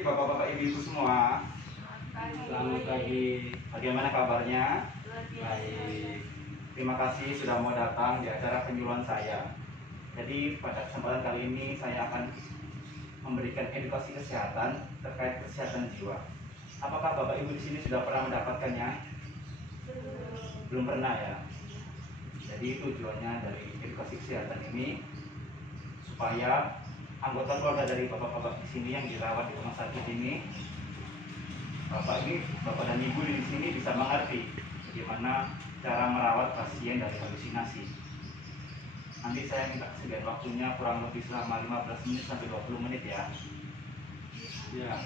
Bapak-bapak, ibu-ibu semua, selamat pagi. Bagaimana kabarnya? Baik. Terima kasih sudah mau datang di acara penyuluhan saya. Jadi pada kesempatan kali ini saya akan memberikan edukasi kesehatan terkait kesehatan jiwa. Apakah Bapak Ibu di sini sudah pernah mendapatkannya? Belum pernah ya. Jadi tujuannya dari edukasi kesehatan ini supaya anggota keluarga dari bapak-bapak di sini yang dirawat di rumah sakit ini, bapak dan ibu di sini bisa mengerti bagaimana cara merawat pasien dari halusinasi. Nanti saya minta kesediaan waktunya kurang lebih selama 15 menit sampai 20 menit ya. Ya.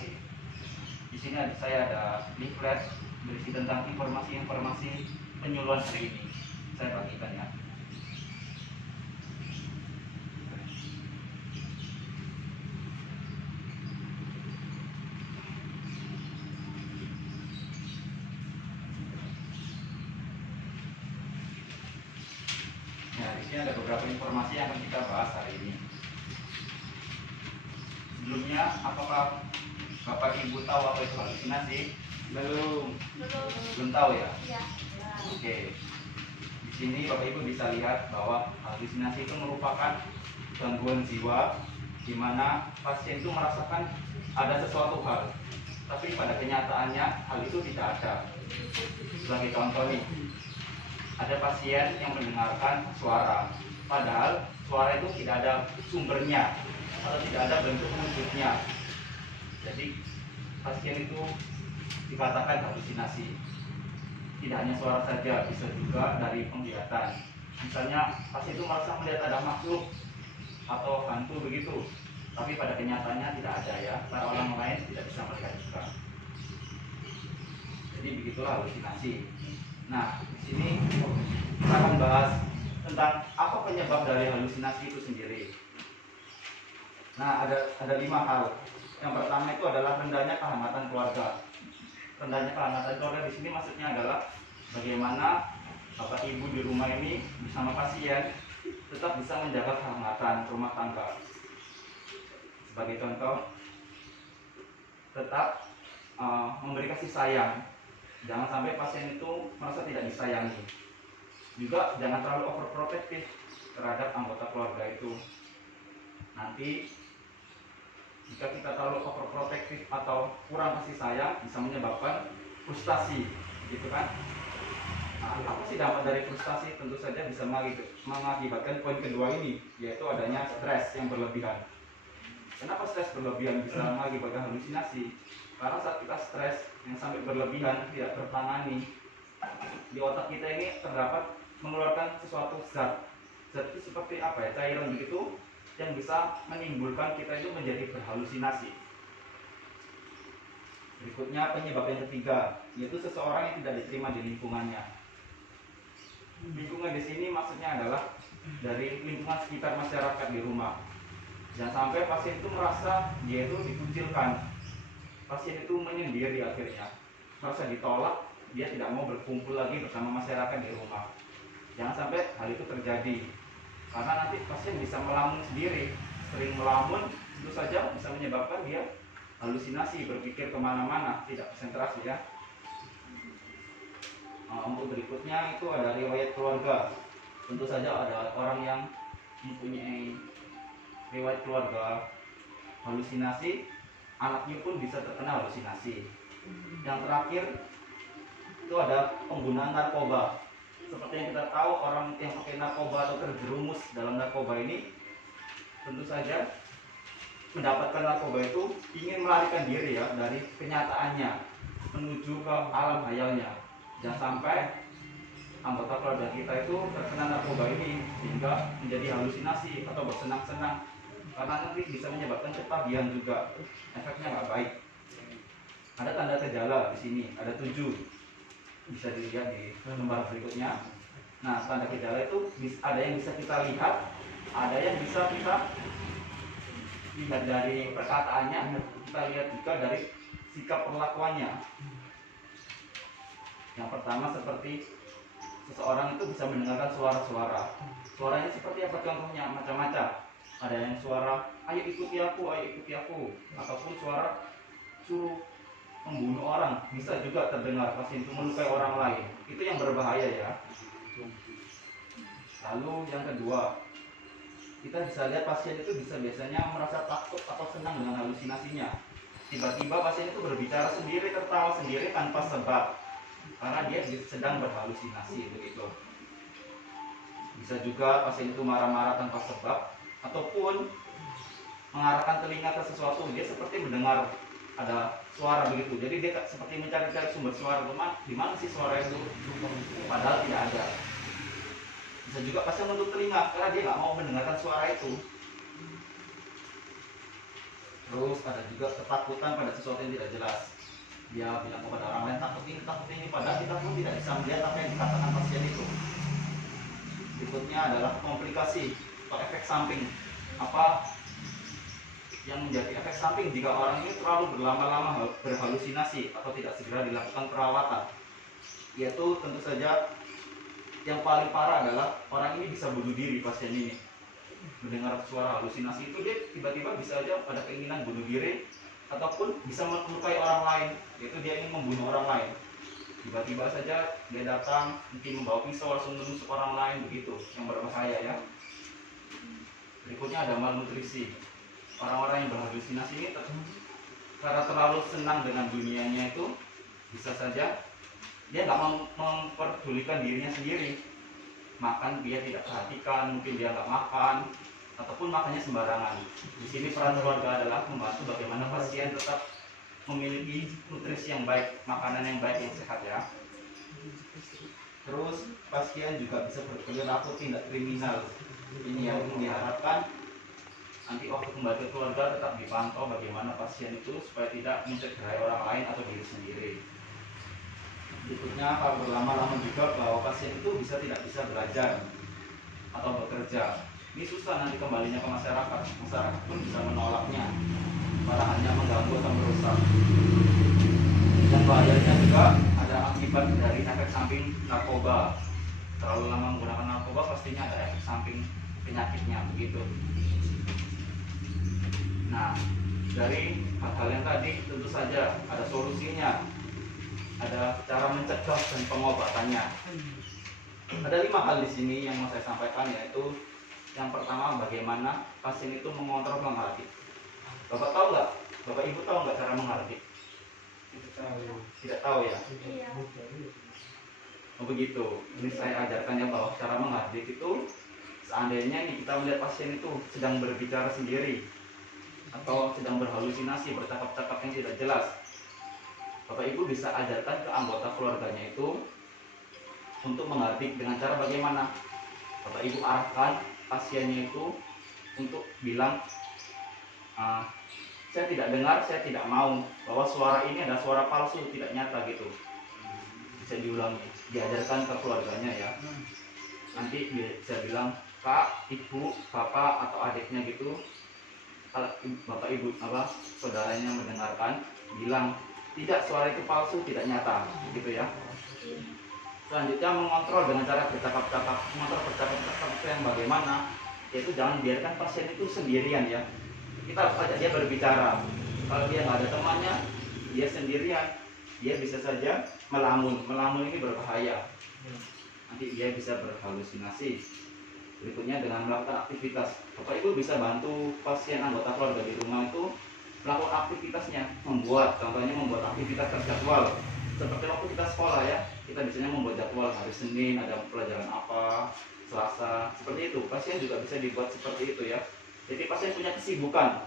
Di sini saya ada leaflet berisi tentang informasi-informasi penyuluhan hari ini. Saya bagikan ya. Nah, di sini ada beberapa informasi yang akan kita bahas hari ini. Sebelumnya, apakah Bapak Ibu tahu apa itu halusinasi? Belum tahu ya? Ya. Oke. Di sini Bapak Ibu bisa lihat bahwa halusinasi itu merupakan gangguan jiwa di mana pasien itu merasakan ada sesuatu hal, tapi pada kenyataannya hal itu tidak ada. Sebagai contoh nih, ada pasien yang mendengarkan suara, padahal suara itu tidak ada sumbernya atau tidak ada bentuk wujudnya. Jadi pasien itu dikatakan halusinasi. Tidak hanya suara saja, bisa juga dari penglihatan. Misalnya pasien itu merasa melihat ada makhluk atau hantu begitu, tapi pada kenyataannya tidak ada ya, karena orang lain tidak bisa melihat juga. Jadi begitulah halusinasi. Nah, di sini kita akan bahas tentang apa penyebab dari halusinasi itu sendiri. Nah, ada 5 hal. Yang pertama itu adalah rendahnya kehangatan keluarga. Rendahnya kehangatan keluarga di sini maksudnya adalah bagaimana Bapak Ibu di rumah ini bersama pasien tetap bisa menjaga kehangatan rumah tangga. Sebagai contoh, tetap memberi kasih sayang. Jangan sampai pasien itu merasa tidak disayangi. Juga jangan terlalu overprotective terhadap anggota keluarga itu. Nanti jika kita terlalu overprotective atau kurang kasih sayang bisa menyebabkan frustasi, gitu kan? Nah, apa sih dampak dari frustasi? Tentu saja bisa mengakibatkan poin kedua ini, yaitu adanya stres yang berlebihan. Kenapa stres berlebihan bisa mengakibatkan halusinasi? Karena saat kita stres yang sampai berlebihan tidak tertangani, di otak kita ini terdapat mengeluarkan sesuatu zat. Zat itu seperti apa ya? Cairan begitu yang bisa menimbulkan kita itu menjadi berhalusinasi. Berikutnya penyebab yang ketiga, yaitu seseorang yang tidak diterima di lingkungannya. Lingkungan di sini maksudnya adalah dari lingkungan sekitar masyarakat di rumah. Jangan sampai pasien itu merasa dia itu dikucilkan. Pasien itu menyendiri akhirnya, merasa ditolak, dia tidak mau berkumpul lagi bersama masyarakat di rumah. Jangan sampai hal itu terjadi, karena nanti pasien bisa melamun sendiri. Sering melamun tentu saja bisa menyebabkan dia halusinasi, berpikir kemana-mana, tidak konsentrasi ya. Untuk berikutnya itu ada riwayat keluarga. Tentu saja ada orang yang mempunyai riwayat keluarga halusinasi, anaknya pun bisa terkena halusinasi. Yang terakhir itu ada penggunaan narkoba. Seperti yang kita tahu, orang yang pakai narkoba atau terjerumus dalam narkoba ini tentu saja mendapatkan narkoba itu ingin melarikan diri ya dari kenyataannya menuju ke alam hayalnya. Jangan sampai anggota keluarga kita itu terkena narkoba ini sehingga menjadi halusinasi atau bersenang-senang, karena nanti bisa menyebabkan ketagihan juga, efeknya nggak baik. Ada tanda gejala di sini, ada 7, bisa dilihat di lembar berikutnya. Nah, tanda gejala itu ada yang bisa kita lihat, ada yang bisa kita lihat dari perkataannya, kita lihat juga dari sikap perlakuannya. Yang pertama seperti seseorang itu bisa mendengarkan suara-suara. Suaranya seperti apa contohnya? Macam-macam. Ada yang suara ayo ikuti aku, ataupun suara suruh membunuh orang, bisa juga terdengar pasien itu melukai orang lain. Itu yang berbahaya ya. Lalu yang kedua, kita bisa lihat pasien itu bisa biasanya merasa takut atau senang dengan halusinasinya. Tiba-tiba pasien itu berbicara sendiri, tertawa sendiri tanpa sebab, karena dia sedang berhalusinasi begitu. Bisa juga pasien itu marah-marah tanpa sebab, ataupun mengarahkan telinga ke sesuatu. Dia seperti mendengar ada suara begitu. Jadi dia seperti mencari-cari sumber suara, teman, di mana sih suara itu? Padahal tidak ada. Bisa juga pasien menutup telinga karena dia nggak mau mendengarkan suara itu. Terus ada juga ketakutan pada sesuatu yang tidak jelas. Dia bilang kepada orang lain takut ini, padahal kita pun tidak bisa melihat apa yang dikatakan pasien itu. Berikutnya adalah komplikasi atau efek samping. Apa yang menjadi efek samping jika orang ini terlalu berlama-lama berhalusinasi atau tidak segera dilakukan perawatan? Yaitu tentu saja yang paling parah adalah orang ini bisa bunuh diri. Pasien ini mendengar suara halusinasi itu dia tiba-tiba bisa aja pada keinginan bunuh diri, ataupun bisa melukai orang lain, yaitu dia ingin membunuh orang lain. Tiba-tiba saja dia datang mungkin membawa pisau langsung menusuk orang lain begitu, yang berbahaya ya. Berikutnya ada malnutrisi. Orang-orang yang berhalusinasi ini karena terlalu senang dengan dunianya itu, bisa saja dia nggak memperdulikan dirinya sendiri. Makan dia tidak perhatikan, mungkin dia nggak makan, ataupun makannya sembarangan. Di sini peran keluarga adalah membantu bagaimana pasien tetap memiliki nutrisi yang baik, makanan yang baik, yang sehat ya. Terus pasien juga bisa berperilaku tindak kriminal. Ini yang diharapkan nanti waktu kembali ke keluarga tetap dipantau bagaimana pasien itu supaya tidak mencederai orang lain atau diri sendiri. Berikutnya, kalau berlama-lama juga bahwa pasien itu tidak bisa belajar atau bekerja. Ini susah nanti kembalinya ke masyarakat. Masyarakat pun bisa menolaknya, malah hanya mengganggu atau merusak. Dan bahayanya juga ada akibat dari efek samping narkoba. Terlalu lama menggunakan narkoba pastinya ada efek samping penyakitnya begitu. Nah, dari hal-hal yang tadi tentu saja ada solusinya. Ada cara mencegah dan pengobatannya. Ada 5 hal di sini yang mau saya sampaikan, yaitu yang pertama, bagaimana pasien itu mengontrol menghardik. Bapak tahu nggak? Bapak Ibu tahu nggak cara menghardik? Tidak tahu ya? Iya. Oh begitu. Ini saya ajarkan ya bahwa cara menghardik itu, seandainya nih kita melihat pasien itu sedang berbicara sendiri atau sedang berhalusinasi, bercakap-cakap yang tidak jelas, Bapak Ibu bisa ajarkan ke anggota keluarganya itu untuk menghardik dengan cara bagaimana. Bapak Ibu arahkan pasiennya itu untuk bilang, saya tidak dengar, saya tidak mau, bahwa suara ini adalah suara palsu, tidak nyata gitu. Bisa diulangi, diajarkan ke keluarganya ya. Nanti bisa bilang, Kak, Ibu, Bapak atau adiknya gitu, kalau Bapak Ibu saudaranya mendengarkan, bilang, tidak, suara itu palsu, tidak nyata, gitu ya. Selanjutnya mengontrol dengan cara bercakap-cakap. Mengontrol bercakap-cakap itu yang bagaimana? Yaitu jangan biarkan pasien itu sendirian ya. Kita harus ajak dia berbicara. Kalau dia nggak ada temannya, dia sendirian, dia bisa saja melamun. Melamun ini berbahaya. Nanti dia bisa berhalusinasi. Berikutnya dengan melakukan aktivitas. Bapak Ibu bisa bantu pasien anggota keluarga di rumah itu melakukan aktivitasnya, contohnya membuat aktivitas terjadwal. Seperti waktu kita sekolah ya, kita biasanya membuat jadwal hari Senin ada pelajaran apa, Selasa, seperti itu. Pasien juga bisa dibuat seperti itu ya. Jadi pasien punya kesibukan,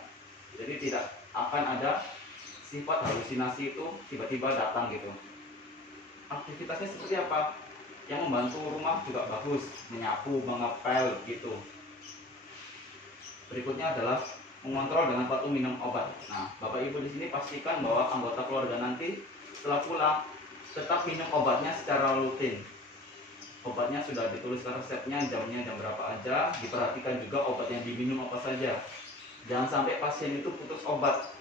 jadi tidak akan ada sifat halusinasi itu tiba-tiba datang gitu. Aktivitasnya seperti apa? Yang membantu rumah juga bagus, menyapu, mengepel gitu. Berikutnya adalah mengontrol dengan waktu minum obat. Nah, Bapak Ibu di sini pastikan bahwa anggota keluarga nanti setelah pulang tetap minum obatnya secara rutin. Obatnya sudah dituliskan resepnya, jamnya jam berapa aja. Diperhatikan juga obat yang diminum apa saja. Jangan sampai pasien itu putus obat.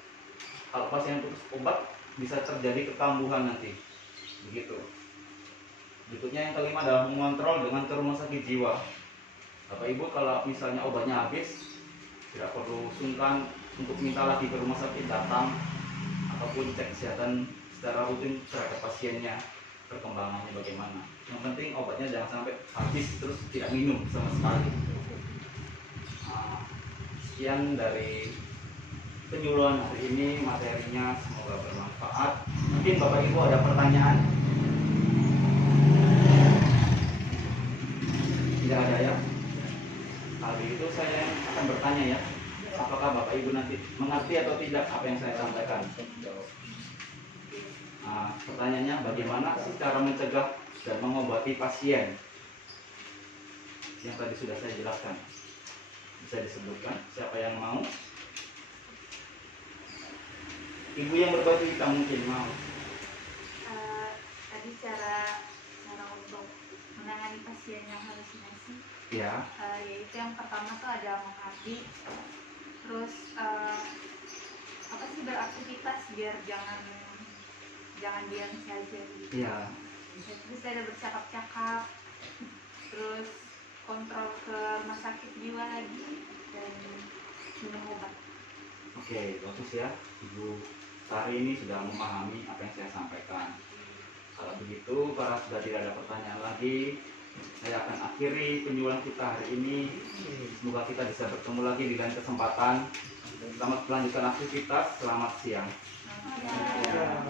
Kalau pasien putus obat bisa terjadi kekambuhan nanti. Begitu. Berikutnya yang kelima adalah mengontrol dengan ke rumah sakit jiwa. Bapak Ibu kalau misalnya obatnya habis, tidak perlu sungkan untuk minta lagi ke rumah sakit, datang atau ataupun cek kesehatan secara rutin terhadap pasiennya, perkembangannya bagaimana. Yang penting obatnya jangan sampai habis terus tidak minum sama sekali. Nah, sekian dari penyuluhan hari ini, materinya semoga bermanfaat. Mungkin Bapak Ibu ada pertanyaan? Tidak ada ya? Kali itu saya akan bertanya ya, apakah Bapak Ibu nanti mengerti atau tidak apa yang saya sampaikan? Nah, pertanyaannya bagaimana sih cara mencegah dan mengobati pasien? Yang tadi sudah saya jelaskan. Bisa disebutkan siapa yang mau? Ibu yang berbaju hitam mungkin mau. Tadi cara untuk menangani pasien yang halusinasi, Ya. yaitu yang pertama tuh ada mengamati, terus apa sih, beraktivitas biar jangan diam saja gitu. Ya. Terus ada bercakap-cakap, terus kontrol ke rumah sakit jiwa lagi, dan minum obat. Oke, bagus ya. Ibu Sari ini sudah memahami apa yang saya sampaikan. Kalau begitu, para sudah tidak ada pertanyaan lagi, saya akan akhiri penyuluhan kita hari ini. Semoga kita bisa bertemu lagi di lain kesempatan. Selamat melanjutkan aktivitas. Selamat siang. Nah,